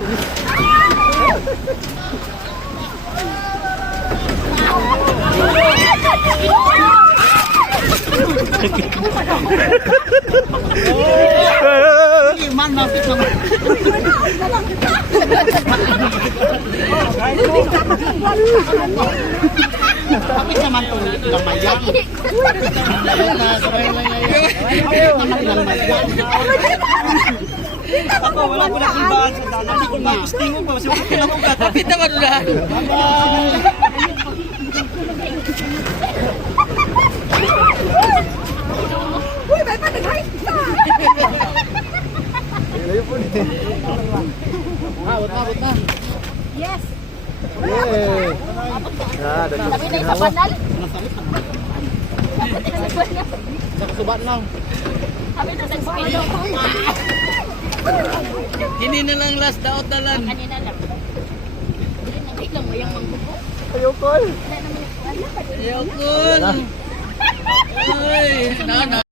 Man, mapit naman. Kapit naman itong lamayang. Kapit naman lamayang. Ako, wala ko na kulbaan sa dalan. Hindi ko makusting mo pa. Kapit naman ulan. Uy, may patagay ka! Abot na. Yes! Yay! Sabi na sa banal? Nakasubat lang. Sabi na sa banal. Hindi na lang last daot na lang. Kanina lang. Hindi lang mo yung manggugo. Ayokol. Wala naman yung Ayokon. Ay, na.